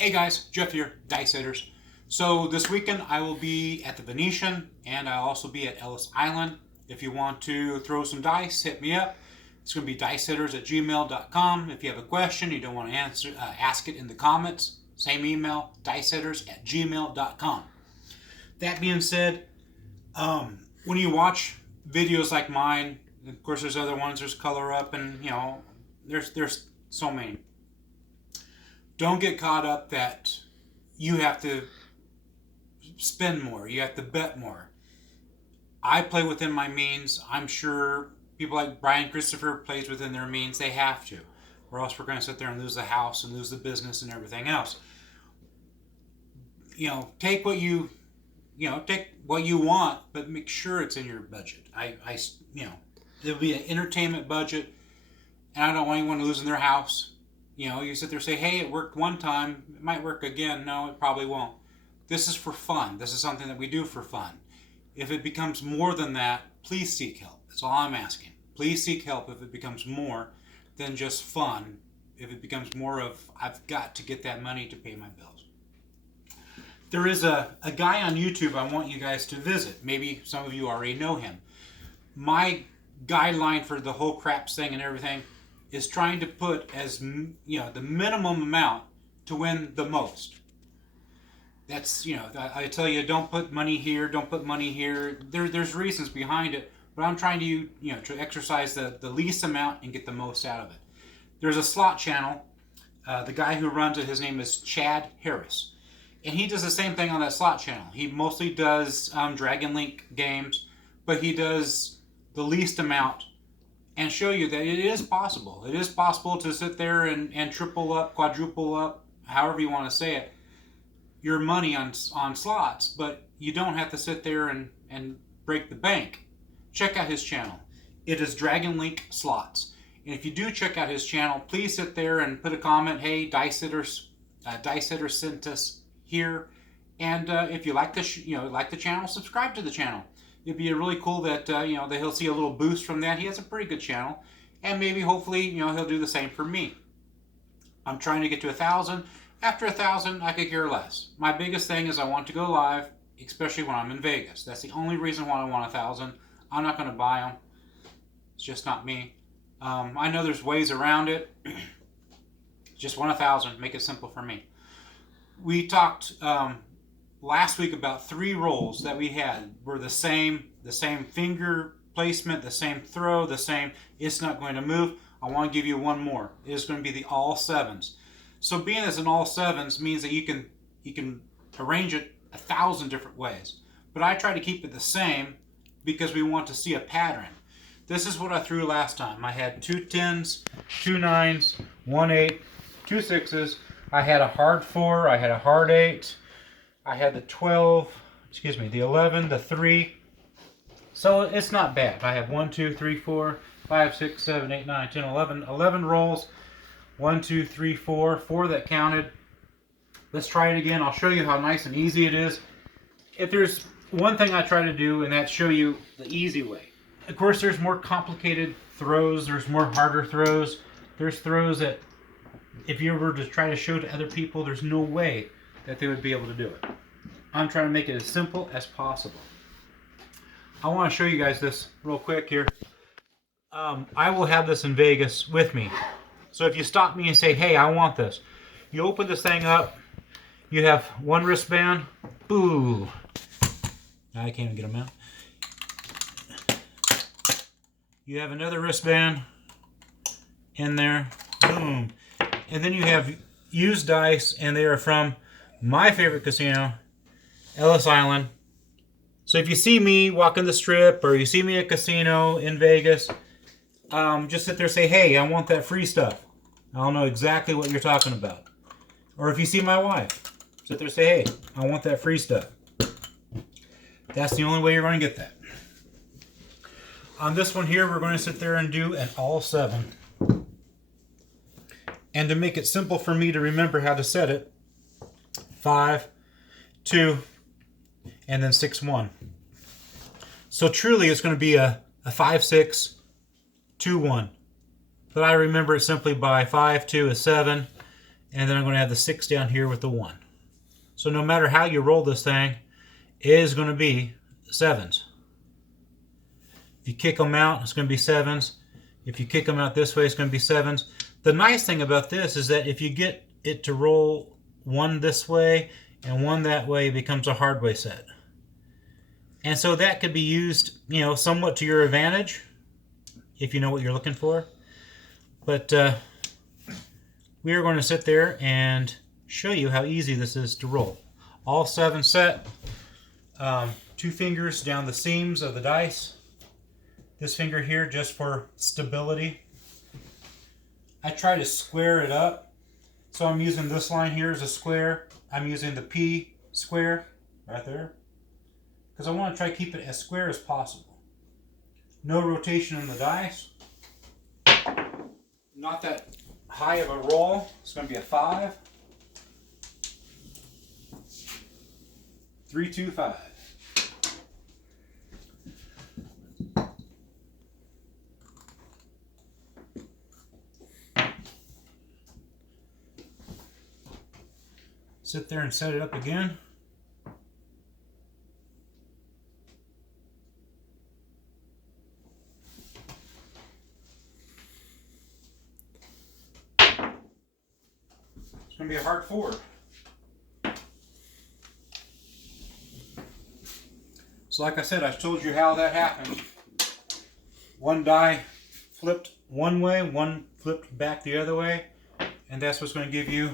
Hey guys, Jeff here, Dice Hitters. So this weekend I will be at the Venetian and I'll also be at Ellis Island. If you want to throw some dice, hit me up. It's going to be dicehitters@gmail.com. If you have a question you don't want to answer, ask it in the comments. Same email, dicehitters@gmail.com. That being said, when you watch videos like mine, of course there's other ones, there's Color Up, and there's so many. Don't get caught up that you have to spend more, you have to bet more. I play within my means. I'm sure people like Brian Christopher plays within their means. They have to, or else we're going to sit there and lose the house and lose the business and everything else. Take what you want, but make sure it's in your budget. There'll be an entertainment budget, and I don't want anyone losing their house. You sit there and say, hey, it worked one time, it might work again. No, it probably won't. This is for fun. This is something that we do for fun. If it becomes more than that, please seek help. That's all I'm asking. Please seek help if it becomes more than just fun. If it becomes more of, I've got to get that money to pay my bills. There is a guy on YouTube I want you guys to visit. Maybe some of you already know him. My guideline for the whole craps thing and everything is trying to put the minimum amount to win the most. That's, I tell you, don't put money here, don't put money here. There's reasons behind it, but I'm trying to, to exercise the least amount and get the most out of it. There's a slot channel. The guy who runs it, his name is Chad Harris. And he does the same thing on that slot channel. He mostly does Dragon Link games, but he does the least amount and show you that it is possible. It is possible to sit there and triple up, quadruple up, however you want to say it, your money on slots, but you don't have to sit there and break the bank. Check out his channel. It is Dragon Link Slots. And if you do check out his channel, please sit there and put a comment, hey, Dice Hitters sent us here. And if you like the channel, subscribe to the channel. It'd be really cool that that he'll see a little boost from that. He has a pretty good channel, and maybe hopefully he'll do the same for me. I'm trying to get to 1,000. After 1,000, I could care less. My biggest thing is I want to go live, especially when I'm in Vegas. That's the only reason why I want 1,000. I'm not going to buy them. It's just not me. I know there's ways around it. Just want 1,000. Make it simple for me. We talked last week about 3 rolls that we had were the same finger placement, the same throw, the same, it's not going to move. I want to give you one more. It is going to be the all 7s. So being as an all 7s means that you can arrange it 1,000 different ways. But I try to keep it the same because we want to see a pattern. This is what I threw last time. I had 2 10s, 2 9s, 1 8, 2 6s. I had a hard 4, I had a hard 8. I had the 12, the 11, the 3. So it's not bad. I have 1, 2, 3, 4, 5, 6, 7, 8, 9, 10, 11. 11 rolls. 1, 2, 3, 4. 4 that counted. Let's try it again. I'll show you how nice and easy it is. If there's one thing I try to do, and that's show you the easy way. Of course, there's more complicated throws. There's more harder throws. There's throws that if you were to try to show to other people, there's no way that they would be able to do it. I'm trying to make it as simple as possible. I want to show you guys this real quick here. I will have this in Vegas with me. So if you stop me and say, hey, I want this. You open this thing up. You have one wristband. Ooh. I can't even get them out. You have another wristband in there. Boom. And then you have used dice, and they are from my favorite casino, Ellis Island. So if you see me walking the strip or you see me at a casino in Vegas, just sit there and say, hey, I want that free stuff. I'll know exactly what you're talking about. Or if you see my wife, sit there and say, hey, I want that free stuff. That's the only way you're going to get that. On this one here, we're going to sit there and do an all 7. And to make it simple for me to remember how to set it, 5, 2, and then 6, 1. So truly it's going to be a 5, 6, 2, 1. But I remember it simply by 5, 2 is 7, And then I'm going to have the 6 down here with the 1. So no matter how you roll this thing, it is going to be 7s. If you kick them out, it's going to be 7s. If you kick them out this way, it's going to be 7s. The nice thing about this is that if you get it to roll 1 this way and 1 that way, it becomes a hard way set. And so that could be used, you know, somewhat to your advantage if you know what you're looking for. But we are going to sit there and show you how easy this is to roll. All 7 set. 2 fingers down the seams of the dice. This finger here just for stability. I try to square it up. So I'm using this line here as a square. I'm using the P square right there, because I want to try to keep it as square as possible. No rotation in the dice. Not that high of a roll. It's going to be a 5. 3, 2, 5. Sit there and set it up again. It's going to be a hard 4. So like I said, I told you how that happened. 1 die flipped one way, 1 flipped back the other way, and that's what's going to give you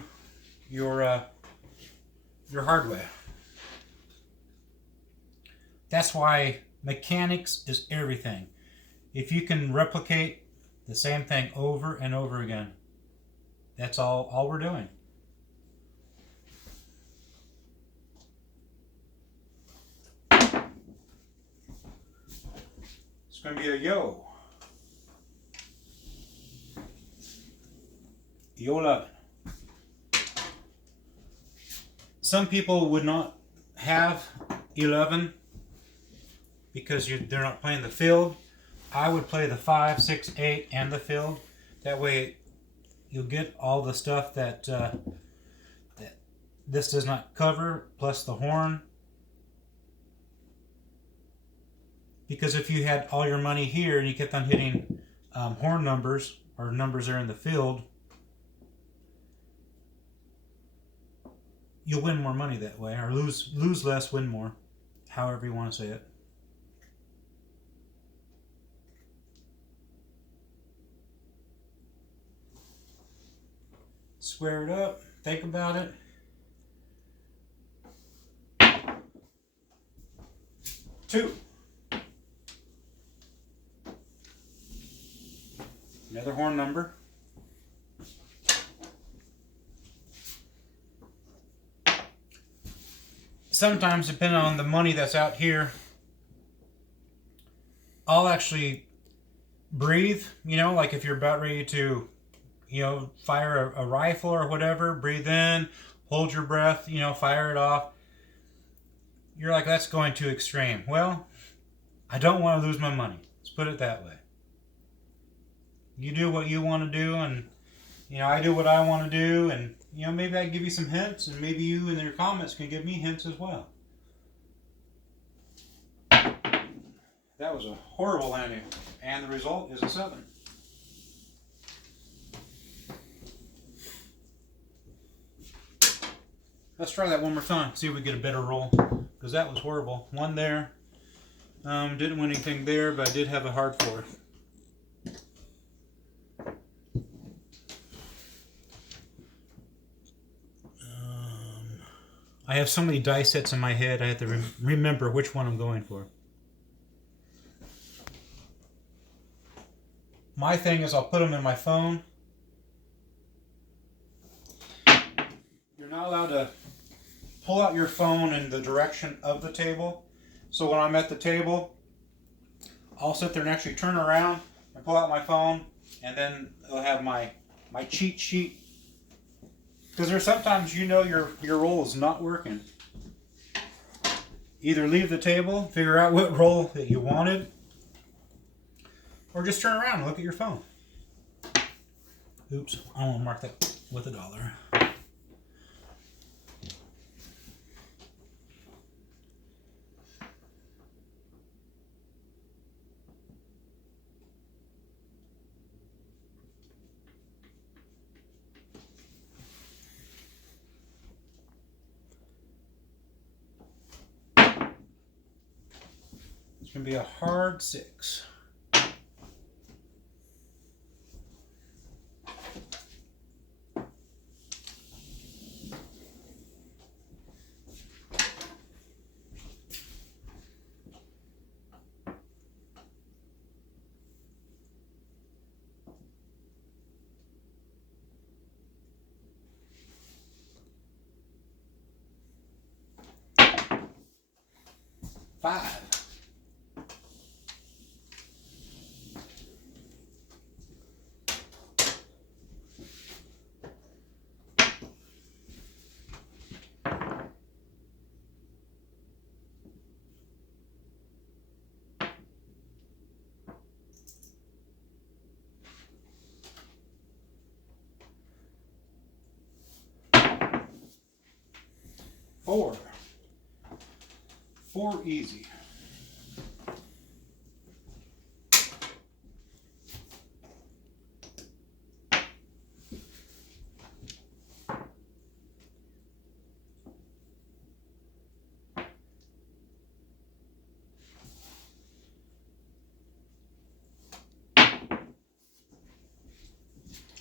your hard way. That's why mechanics is everything. If you can replicate the same thing over and over again, that's all we're doing. It's going to be a yo. Yo 11. Some people would not have 11 because they're not playing the field. I would play the 5, 6, 8, and the field. That way you'll get all the stuff that this does not cover, plus the horn. Because if you had all your money here and you kept on hitting horn numbers or numbers there in the field, you'll win more money that way, or lose less, win more, however you want to say it. Square it up, think about it. Two. Another horn number. Sometimes, depending on the money that's out here, I'll actually breathe, you know, like if you're about ready to, you know, fire a rifle or whatever, breathe in, hold your breath, you know, fire it off. You're like, that's going too extreme. Well, I don't want to lose my money. Let's put it that way. You do what you want to do, and, you know, I do what I want to do, and, you know, maybe I can give you some hints, and maybe you in your comments can give me hints as well. That was a horrible landing, and the result is a 7. Let's try that one more time, see if we get a better roll, because that was horrible. 1 there. Didn't win anything there, but I did have a hard 4. I have so many dice sets in my head, I have to remember which one I'm going for. My thing is I'll put them in my phone. You're not allowed to pull out your phone in the direction of the table. So when I'm at the table, I'll sit there and actually turn around and pull out my phone, and then I'll have my cheat sheet. Because there's sometimes you know your roll is not working. Either leave the table, figure out what roll that you wanted, or just turn around and look at your phone. Oops, I want to mark that with $1. going to be a hard 6. Five. Four. 4 easy.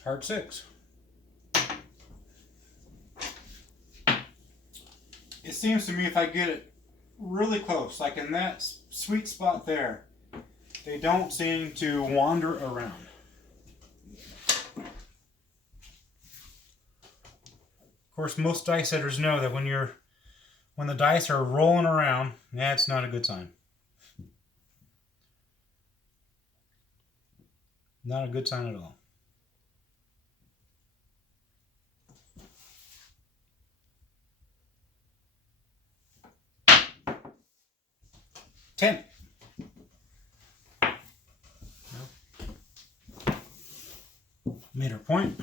Hard 6. It seems to me if I get it really close, like in that sweet spot there, they don't seem to wander around. Of course, most dice setters know that when the dice are rolling around, that's not a good sign. Not a good sign at all. Ten. Made her point.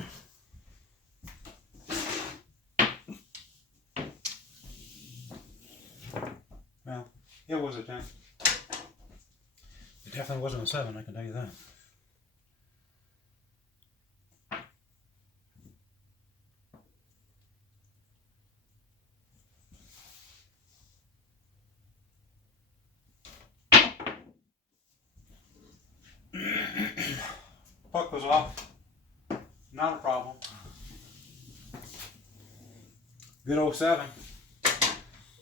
Well, it was a 10. It definitely wasn't a 7, I can tell you that. Puck was off. Not a problem. Good old 7.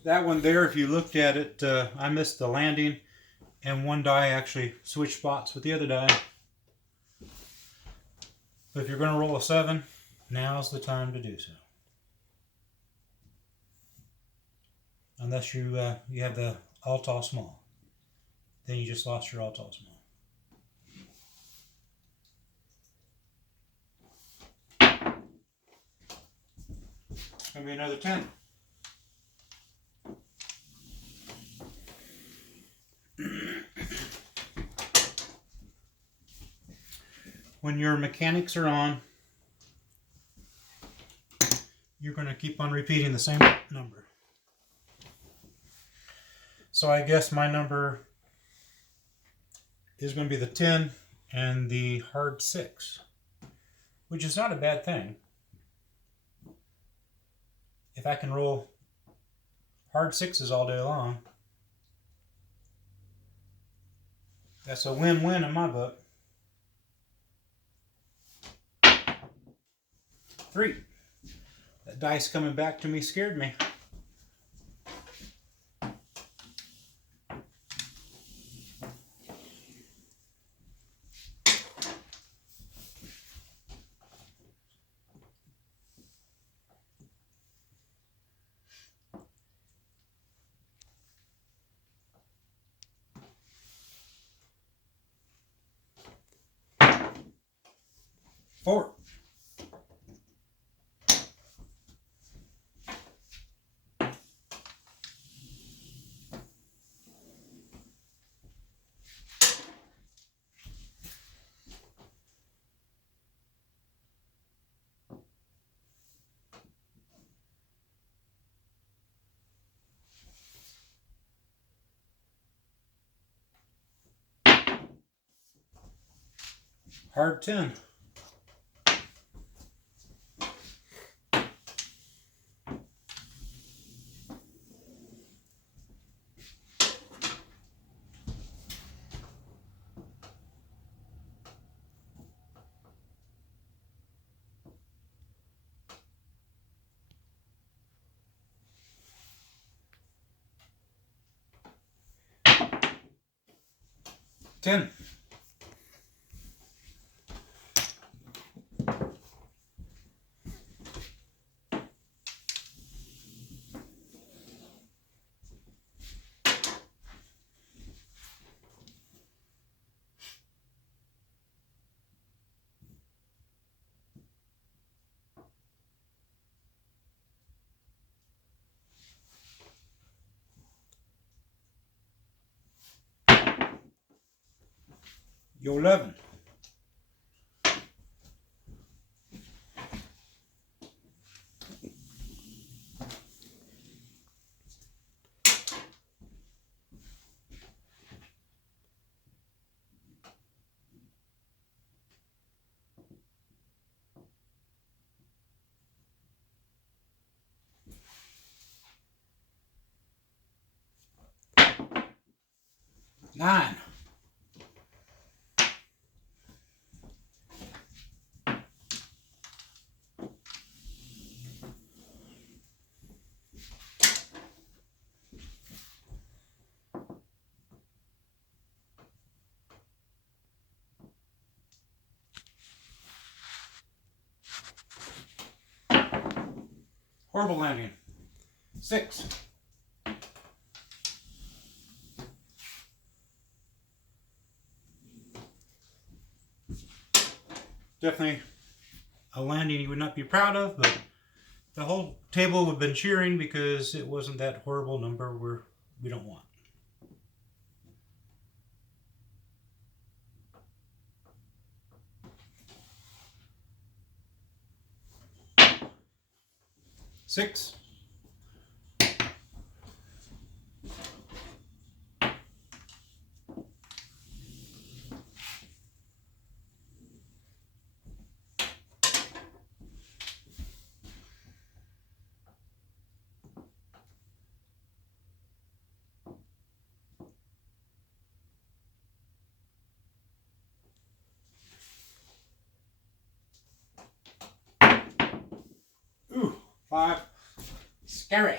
That one there, if you looked at it, I missed the landing, and one die actually switched spots with the other die. But if you're going to roll a 7, now's the time to do so. Unless you have the all tall small, then you just lost your all tall small. It's going to be another 10. When your mechanics are on, you're going to keep on repeating the same number. So I guess my number is going to be the 10 and the hard 6, which is not a bad thing. If I can roll hard 6s all day long, that's a win-win in my book. 3. That dice coming back to me scared me. Four. Hard 10. 10. Your 11. Nine. Horrible landing. 6. Definitely a landing you would not be proud of, but the whole table would have been cheering because it wasn't that horrible number we don't want. Six. Ooh, 5. Scary.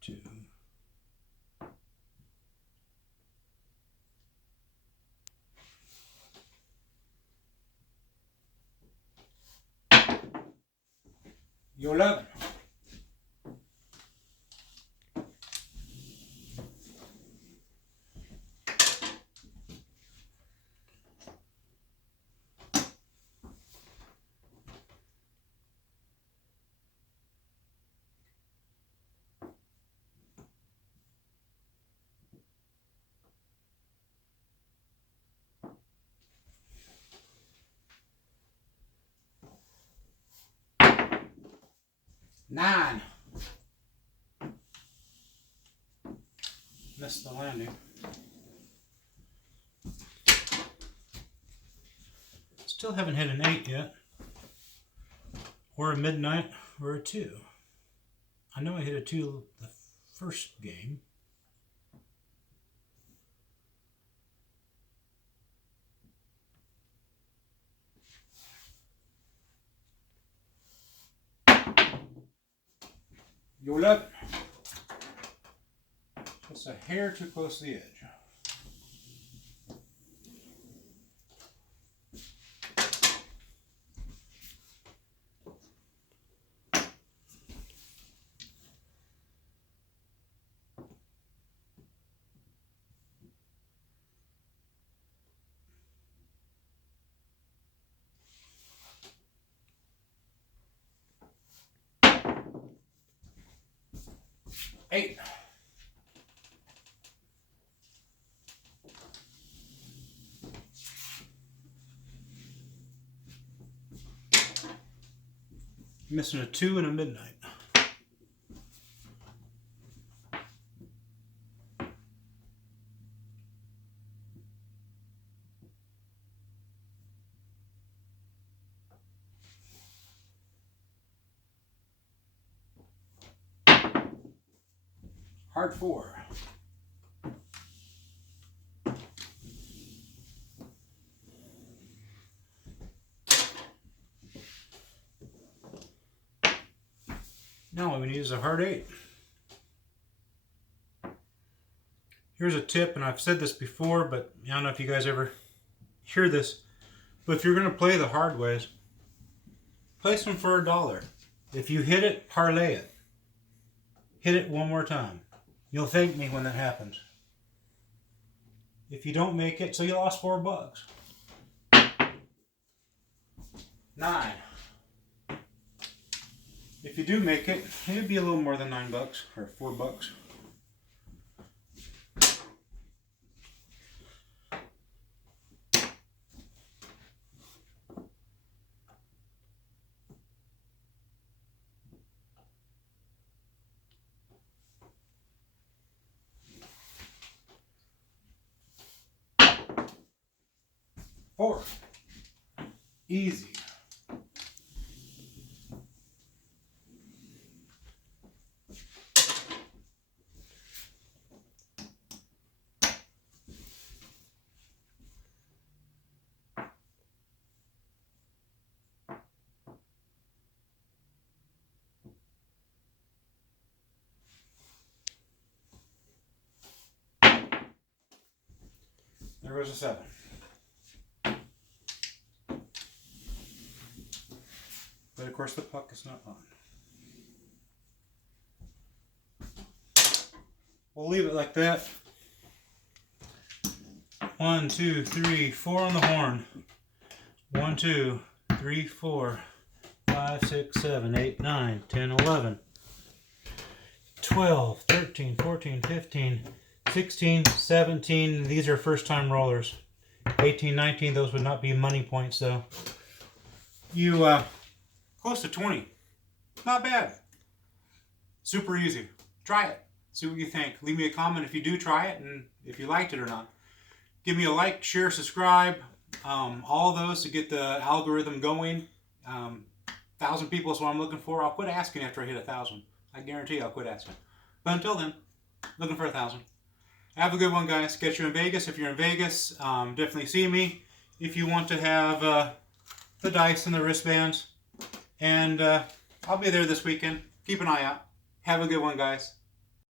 Two. Your 11. Nine. Missed the landing. Still haven't hit an 8 yet. Or a midnight, or a 2. I know I hit a 2 the first game. Your 11. Just a hair too close to the edge. Eight. Missing a 2 and a midnight. Hard 4. me is a hard 8. Here's a tip, and I've said this before, but I don't know if you guys ever hear this. But if you're going to play the hard ways, place them for $1. If you hit it, parlay it. Hit it one more time. You'll thank me when that happens. If you don't make it, so you lost $4. 9. If you do make it, it'd be a little more than $9 or $4. Four. Easy. There goes a 7. But of course the puck is not on. We'll leave it like that. 1, 2, 3, 4 on the horn. 1, 2, 3, 4, 5, 6, 7, 8, 9, 10, 11, 12, 13, 14, 15, 16, 17. These are first time rollers. 18, 19, those would not be money points though. You close to 20. Not bad. Super easy. Try it. See what you think. Leave me a comment if you do try it and if you liked it or not. Give me a like, share, subscribe. All of those to get the algorithm going. 1,000 people is what I'm looking for. I'll quit asking after I hit 1,000. I guarantee I'll quit asking. But until then, looking for 1,000. Have a good one, guys. Catch you in Vegas. If you're in Vegas, definitely see me. If you want to have the dice and the wristbands. And I'll be there this weekend. Keep an eye out. Have a good one, guys.